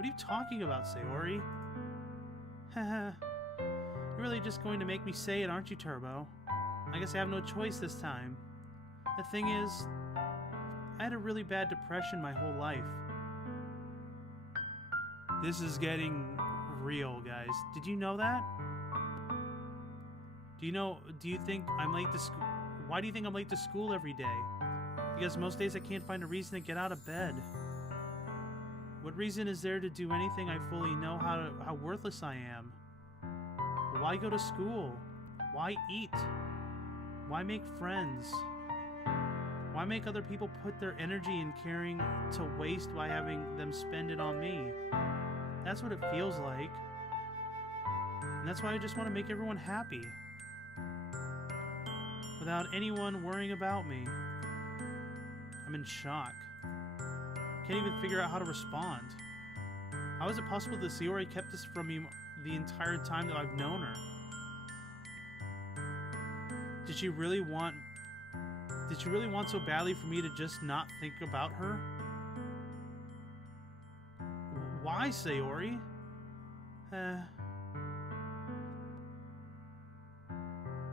What are you talking about, Sayori? Haha. You're really just going to make me say it, aren't you, Turbo? I guess I have no choice this time. The thing is, I had a really bad depression my whole life. This is getting real, guys. Did you know that? Do you think I'm late to school? Why do you think I'm late to school every day? Because most days I can't find a reason to get out of bed. What reason is there to do anything I fully know how worthless I am? Why go to school? Why eat? Why make friends? Why make other people put their energy and caring to waste by having them spend it on me? That's what it feels like. And that's why I just want to make everyone happy. Without anyone worrying about me. I'm in shock. Can't even figure out how to respond. How is it possible that Sayori kept this from me the entire time that I've known her? Did she really want so badly for me to just not think about her? Why, Sayori?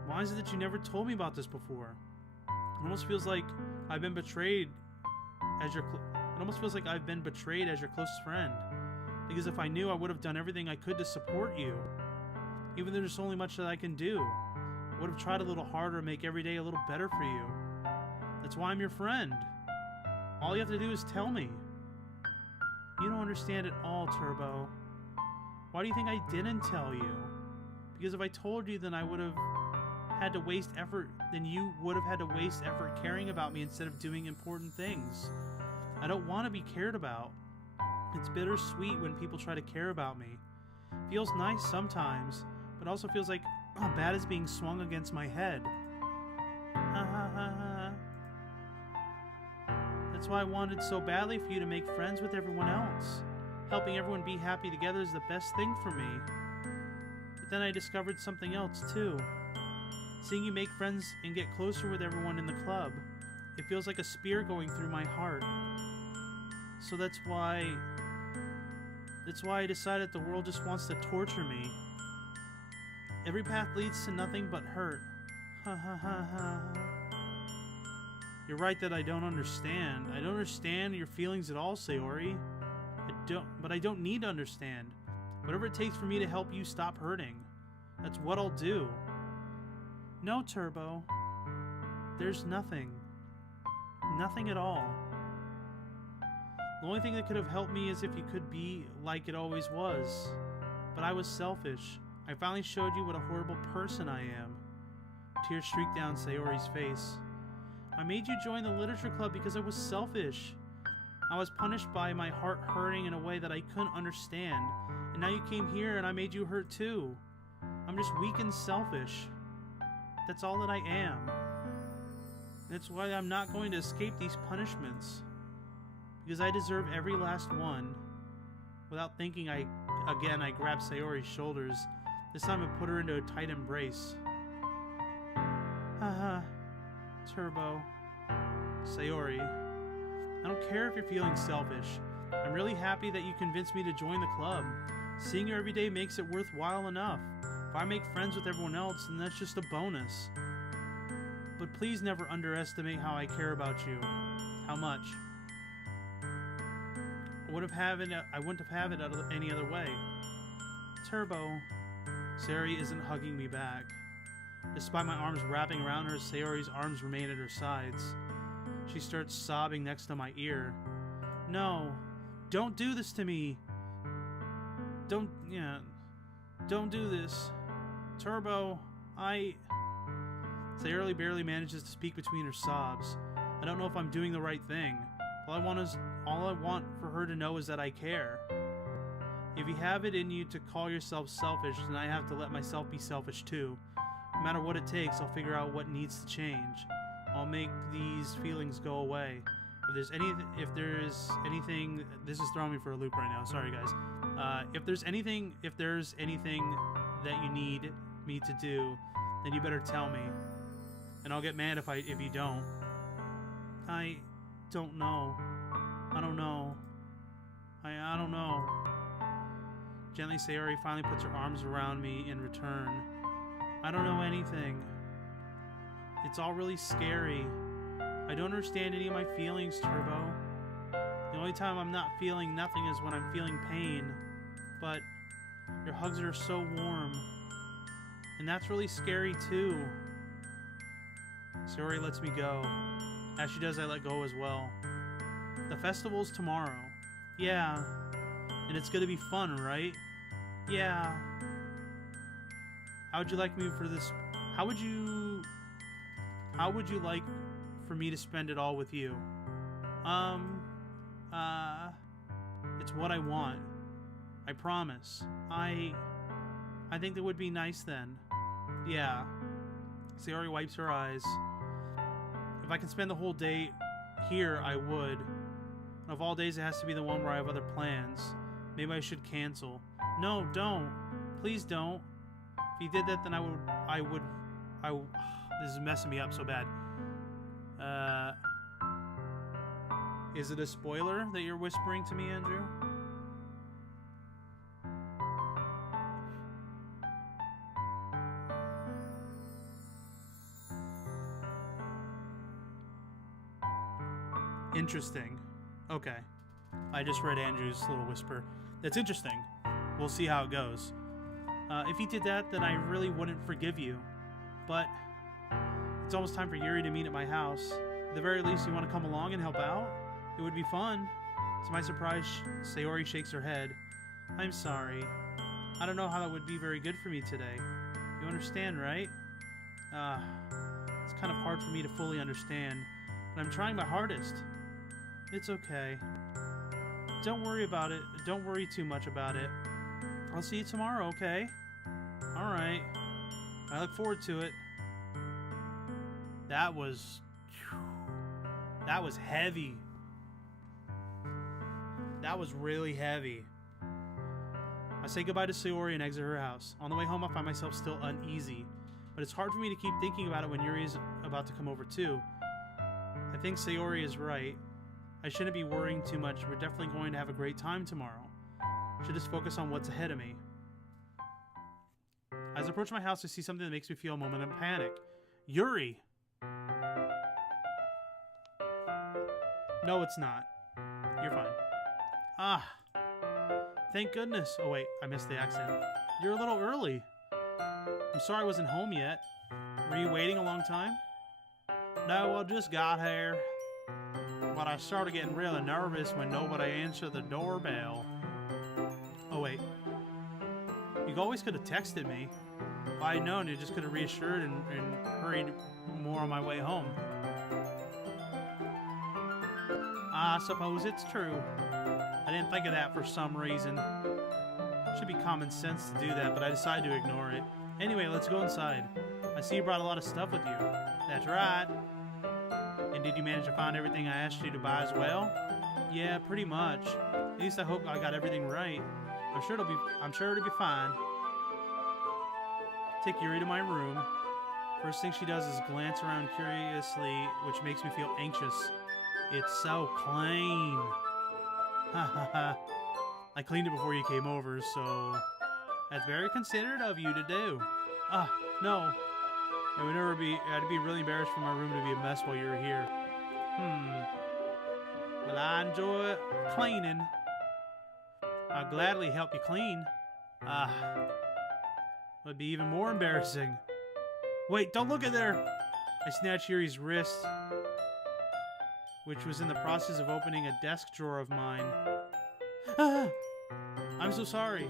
Why is it that you never told me about this before? It almost feels like I've been betrayed as your closest friend. Because if I knew, I would have done everything I could to support you. Even though there's only much that I can do. I would have tried a little harder to make every day a little better for you. That's why I'm your friend. All you have to do is tell me. You don't understand at all, Turbo. Why do you think I didn't tell you? Because if I told you, then I would have had to waste effort. Then you would have had to waste effort caring about me instead of doing important things. I don't want to be cared about. It's bittersweet when people try to care about me. Feels nice sometimes, but also feels like a bat is being swung against my head. Ha ha ha ha. That's why I wanted so badly for you to make friends with everyone else. Helping everyone be happy together is the best thing for me. But then I discovered something else too. Seeing you make friends and get closer with everyone in the club. It feels like a spear going through my heart. So that's why I decided the world just wants to torture me. Every path leads to nothing but hurt. Ha ha ha ha. You're right that I don't understand. I don't understand your feelings at all, Sayori. But I don't need to understand. Whatever it takes for me to help you stop hurting. That's what I'll do. No, Turbo. There's nothing. Nothing at all. The only thing that could have helped me is if you could be like it always was. But I was selfish. I finally showed you what a horrible person I am. Tears streaked down Sayori's face. I made you join the literature club because I was selfish. I was punished by my heart hurting in a way that I couldn't understand. And now you came here and I made you hurt too. I'm just weak and selfish. That's all that I am. That's why I'm not going to escape these punishments. Because I deserve every last one. Without thinking, I grabbed Sayori's shoulders. This time I put her into a tight embrace. Haha. Turbo. Sayori. I don't care if you're feeling selfish. I'm really happy that you convinced me to join the club. Seeing you every day makes it worthwhile enough. If I make friends with everyone else, then that's just a bonus. But please never underestimate how I care about you. How much. I wouldn't have had it any other way. Turbo. Sayori isn't hugging me back. Despite my arms wrapping around her, Sayori's arms remain at her sides. She starts sobbing next to my ear. No, don't do this to me. Don't do this. Turbo, Sayori barely manages to speak between her sobs. I don't know if I'm doing the right thing. All I want for her to know is that I care. If you have it in you to call yourself selfish, then I have to let myself be selfish too. No matter what it takes, I'll figure out what needs to change. I'll make these feelings go away. If there's anything, this is throwing me for a loop right now. Sorry, guys. If there's anything that you need me to do, then you better tell me, and I'll get mad if you don't. I don't know. I don't know. I don't know. Gently, Sayori finally puts her arms around me in return. I don't know anything. It's all really scary. I don't understand any of my feelings, Turbo. The only time I'm not feeling nothing is when I'm feeling pain. But your hugs are so warm. And that's really scary too. Sayori lets me go. As she does, I let go as well. The festival's tomorrow. Yeah. And it's gonna be fun, right? Yeah. How would you like me for this? How would you like for me to spend it all with you? It's what I want. I promise. I think that would be nice then. Yeah. Sayori wipes her eyes. If I can spend the whole day here, I would. And of all days, it has to be the one where I have other plans. Maybe I should cancel. No, don't. Please don't. If you did that, then I would. This is messing me up so bad. Is it a spoiler that you're whispering to me, Andrew? Interesting. Okay. I just read Andrew's little whisper. That's interesting. We'll see how it goes. If you did that, then I really wouldn't forgive you. But it's almost time for Yuri to meet at my house. At the very least, you want to come along and help out? It would be fun. To my surprise, Sayori shakes her head. I'm sorry. I don't know how that would be very good for me today. You understand, right? It's kind of hard for me to fully understand, but I'm trying my hardest. It's okay. Don't worry about it. Don't worry too much about it. I'll see you tomorrow, okay? Alright. I look forward to it. That was heavy. That was really heavy. I say goodbye to Sayori and exit her house. On the way home, I find myself still uneasy. But it's hard for me to keep thinking about it when Yuri is about to come over too. I think Sayori is right. I shouldn't be worrying too much. We're definitely going to have a great time tomorrow. Should just focus on what's ahead of me. As I approach my house, I see something that makes me feel a moment of panic. Yuri! No, it's not. You're fine. Ah. Thank goodness. Oh wait, I missed the accent. You're a little early. I'm sorry I wasn't home yet. Were you waiting a long time? No, I just got here. But I started getting really nervous when nobody answered the doorbell. Oh wait. You always could have texted me. If I had known, you just could have reassured and hurried more on my way home. I suppose it's true. I didn't think of that for some reason. Should be common sense to do that, but I decided to ignore it. Anyway, let's go inside. I see you brought a lot of stuff with you. That's right. And did you manage to find everything I asked you to buy as well? Yeah, pretty much. At least I hope I got everything right. I'm sure it'll be fine. Take Yuri to my room. First thing she does is glance around curiously, which makes me feel anxious. It's so clean. Ha ha ha. I cleaned it before you came over, so that's very considerate of you to do. Ah, no. I'd be really embarrassed for my room to be a mess while you're here. Well, I enjoy cleaning. I'll gladly help you clean. Would be even more embarrassing. Wait, don't look at there! I snatched Yuri's wrist, which was in the process of opening a desk drawer of mine. Ah! I'm so sorry.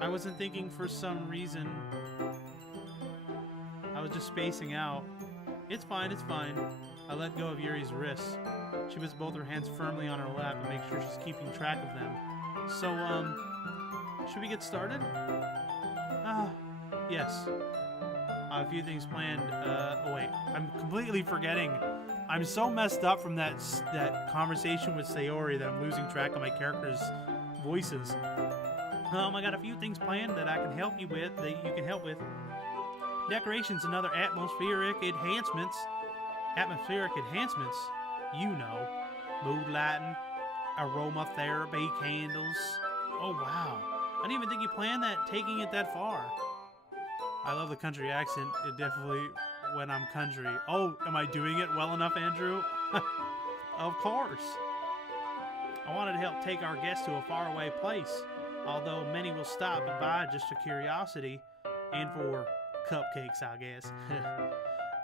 I wasn't thinking for some reason. I was just spacing out. It's fine, it's fine. I let go of Yuri's wrists. She puts both her hands firmly on her lap and makes sure she's keeping track of them. So, should we get started? Yes. A few things planned. Oh wait, I'm completely forgetting. I'm so messed up from that conversation with Sayori that I'm losing track of my characters' voices. I got a few things planned that I can help you with, that you can help with. Decorations and other atmospheric enhancements. Atmospheric enhancements? You know. Mood lighting, aromatherapy candles. Oh, wow. I didn't even think you planned that, taking it that far. I love the country accent. It definitely, when I'm country. Oh, am I doing it well enough, Andrew? Of course. I wanted to help take our guests to a faraway place, although many will stop and buy just for curiosity and for cupcakes, I guess.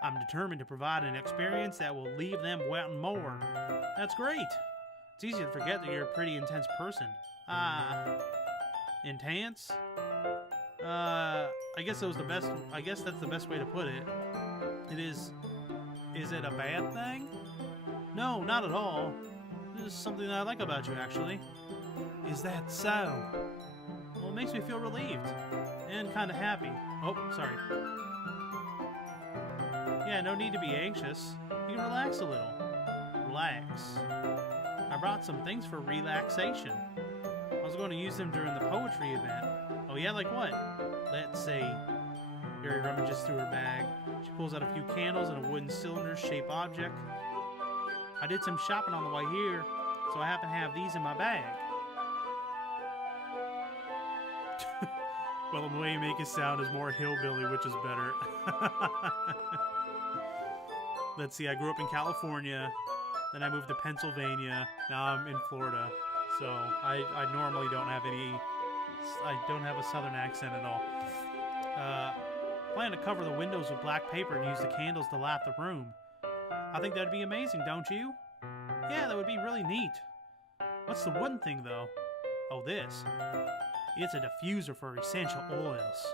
I'm determined to provide an experience that will leave them wanting more. That's great. It's easy to forget that you're a pretty intense person. Intense? I guess that's the best way to put it. It is it a bad thing? No, not at all. This is something that I like about you, actually. Is that so? Well, it makes me feel relieved. And kind of happy. Oh, sorry. Yeah, no need to be anxious. You can relax a little. Relax. I brought some things for relaxation. I was going to use them during the poetry event. Oh yeah, like what? Let's see. Yuri rummages through her bag. She pulls out a few candles and a wooden cylinder-shaped object. I did some shopping on the way here, so I happen to have these in my bag. Well, the way you make it sound is more hillbilly, which is better. Let's see, I grew up in California, then I moved to Pennsylvania, now I'm in Florida. So, I normally don't have a southern accent at all. Plan to cover the windows with black paper and use the candles to light the room. I think that'd be amazing, don't you? Yeah, that would be really neat. What's the one thing, though? Oh, this. It's a diffuser for essential oils.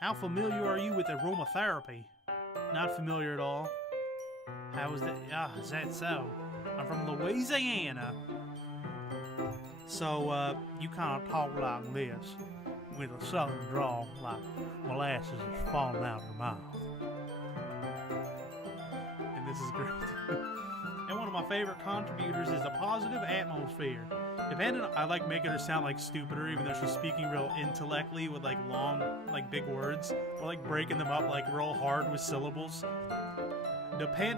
How familiar are you with aromatherapy? Not familiar at all. How is that? Is that so? I'm from Louisiana. So, you kind of talk like this, with a southern drawl, like molasses is falling out of your mouth. And this is great. And one of my favorite contributors is a positive atmosphere. I like making her sound like stupider, even though she's speaking real intellectually with like long, like big words, or like breaking them up like real hard with syllables.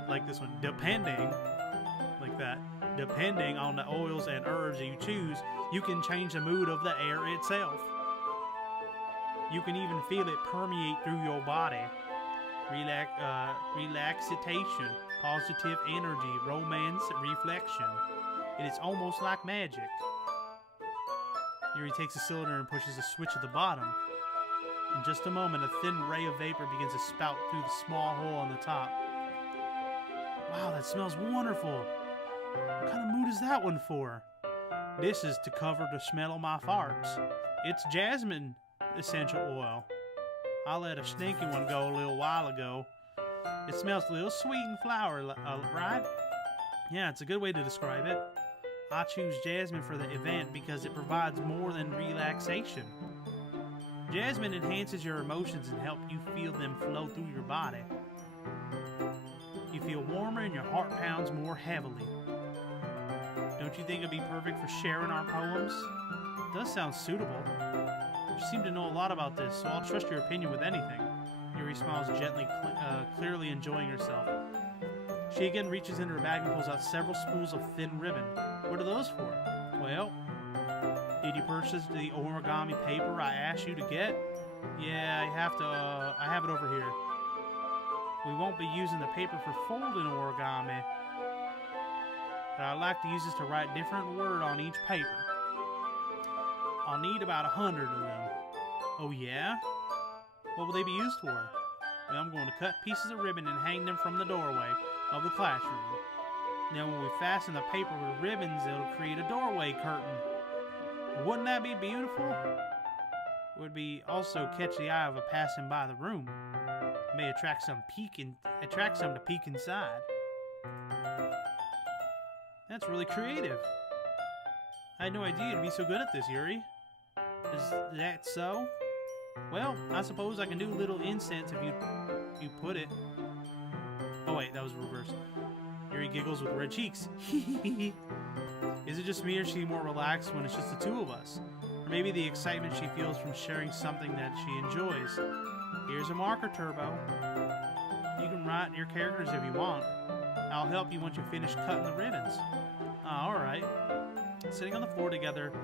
Like this one, depending, like that. Depending on the oils and herbs that you choose, you can change the mood of the air itself. You can even feel it permeate through your body. Relaxation, positive energy, romance, reflection. It is almost like magic. Yuri takes a cylinder and pushes a switch at the bottom. In just a moment, a thin ray of vapor begins to spout through the small hole on the top. Wow, that smells wonderful. What kind of mood is that one for? This is to cover the smell of my farts. It's jasmine essential oil. I let a stinky one go a little while ago. It smells a little sweet and flowery, right? Yeah, it's a good way to describe it. I choose jasmine for the event because it provides more than relaxation. Jasmine enhances your emotions and helps you feel them flow through your body. You feel warmer and your heart pounds more heavily. Don't you think it'd be perfect for sharing our poems? It does sound suitable. You seem to know a lot about this, so I'll trust your opinion with anything. Yuri smiles gently, clearly enjoying herself. She again reaches into her bag and pulls out several spools of thin ribbon. What are those for? Well, did you purchase the origami paper I asked you to get? Yeah, I have it over here. We won't be using the paper for folding origami, but I'd like to use this to write different word on each paper. I'll need about 100 of them. Oh yeah? What will they be used for? Well, I'm going to cut pieces of ribbon and hang them from the doorway of the classroom. Then when we fasten the paper with ribbons, it'll create a doorway curtain. Wouldn't that be beautiful? It would be also catch the eye of a passing by the room. It may attract some to peek inside. That's really creative. I had no idea you'd be so good at this, Yuri. Is that so? Well, I suppose I can do a little incense if you put it. Oh wait, that was reversed. Yuri giggles with red cheeks. Is it just me, or is she more relaxed when it's just the two of us? Or maybe the excitement she feels from sharing something that she enjoys. Here's a marker, Turbo. You can write your characters if you want. I'll help you once you finish cutting the ribbons. Alright. Sitting on the floor together,